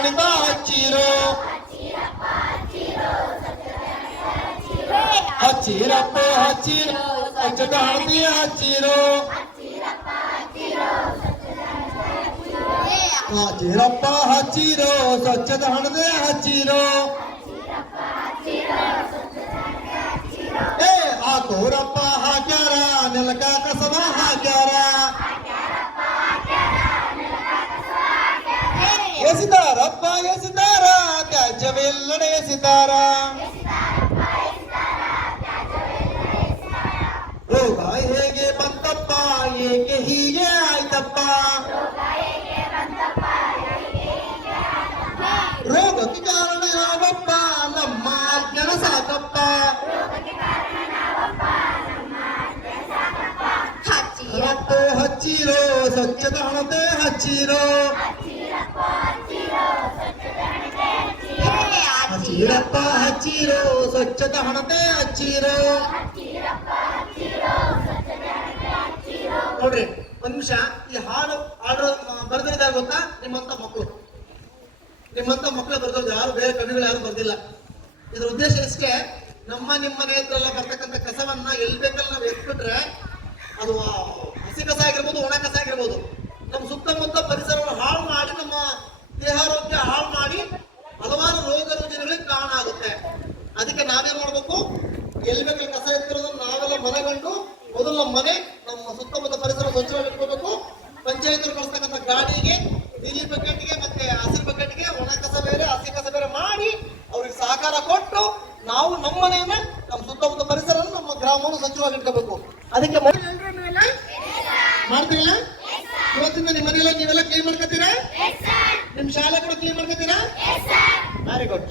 సత్యవేణిత హచ్చిరో హచ్చిరప్ప హచ్చిర సత్యదాని హచ్చిరో హచ్చిరప్ప హచ్చిరో సత్యదానదే హచ్చిరో ఏ ఆ కోరప్ప హాక్యారా నిలక కసవ హాక్యారా ಕಸವ ಹಾಕ್ಯಾರ ಎಸಿತಾರಪ್ಪ ಎಸಿತಾರ ತ್ಯಾಜ್ಯವೆಲ್ಲಡೆ ಎಸಿತಾರ ರೋಗ ಹೇಗೆ ಬಂತಪ್ಪ ಏಕೆ ಹೀಗೆ ಆಯ್ತಪ್ಪ ರೋಗಕ್ಕೆ ಕಾರಣ ಯಾವಪ್ಪ ನಮ್ಮ ಅಜ್ಞಾನ ಸಾಕಪ್ಪ ಹಣತೆ ಹಚ್ಚಿರೋ ಸ್ವಚ್ಛತೆ ಹಣತೆ ಹಚ್ಚಿರೋ ಹಚ್ಚಿರಪ್ಪ ಹಚ್ಚಿರೋ, ಸ್ವಚ್ಛತೆ ಹಣತೆ ಹಚ್ಚಿರೋ. ನೋಡ್ರಿ, ಒಂದ್ ನಿಮಿಷ, ಈ ಹಾಡು ಹಾಡೋ ಬರ್ದಿದ್ದಾರೆ ಗೊತ್ತಾ? ನಿಮ್ಮಂತ ಮಕ್ಕಳು ನಿಮ್ಮಂತ ಮಕ್ಕಳು ಬರ್ದಿರೋದು ಯಾರು, ಬೇರೆ ಕವಿಗಳು ಯಾರು ಬರ್ದಿಲ್ಲ. ಇದ್ರ ಉದ್ದೇಶ ಇಷ್ಟೇ, ನಮ್ಮ ನಿಮ್ಮ ಮನೆ ಹತ್ರ ಎಲ್ಲ ಬರ್ತಕ್ಕಂಥ ಕಸವನ್ನ ಎಲ್ಲಿ ಬೇಕಲ್ಲಿ ನಾವು ಎತ್ಬಿಟ್ರೆ ಅದು ಹಸಿ ಕಸ ಆಗಿರ್ಬೋದು, ಒಣ ಕಸ ಆಗಿರ್ಬೋದು. ನಮ್ಮ ಸುತ್ತಮುತ್ತ ಪರಿಸರವನ್ನು ಹಾಳು ಮಾಡಿ ನಮ್ಮ ದೇಹಾರೋಗ್ಯ ಅದಕ್ಕೆ ಮಾಡಬೇಕು. ಎಲ್ಲಿ ಬೇಕಲ್ಲಿ ಕಸ ಎತ್ತಿರೋದು ನಾವೆಲ್ಲ ಮನಗಂಡು ಮೊದಲು ನಮ್ಮ ಮನೆ ನಮ್ಮ ಸುತ್ತಮುತ್ತ ಪರಿಸರ ಸ್ವಚ್ಛವಾಗಿ ಇಟ್ಕೋಬೇಕು. ಪಂಚಾಯತ್ ಕಳಿಸ್ತಕ್ಕಂಥ ಗಾಡಿಗೆ ನೀಲಿ ಬಕೆಟ್ಗೆ ಮತ್ತೆ ಹಸಿರು ಬಕೆಟ್ಗೆ ಒಣ ಕಸ ಬೇರೆ ಹಸಿ ಕಸ ಬೇರೆ ಮಾಡಿ ಅವ್ರಿಗೆ ಸಹಕಾರ ಕೊಟ್ಟು ನಾವು ನಮ್ಮ ಮನೆಯನ್ನ ನಮ್ಮ ಸುತ್ತಮುತ್ತ ಪರಿಸರ ನಮ್ಮ ಗ್ರಾಮವನ್ನು ಸ್ವಚ್ಛವಾಗಿ ಇಟ್ಕೋಬೇಕು. ಅದಕ್ಕೆ ಮಾಡ್ತೀರಲ್ಲ ಇವತ್ತಿಂದ ನಿಮ್ಮ ಮನೆಯಲ್ಲ ನೀವೆಲ್ಲ ಕ್ಲೀನ್ ಮಾಡ್ಕೋತೀರಾ? ನಿಮ್ ಶಾಲೆ ಕೂಡ ಕ್ಲೀನ್ ಮಾಡ್ಕೋತೀರಾ? Very good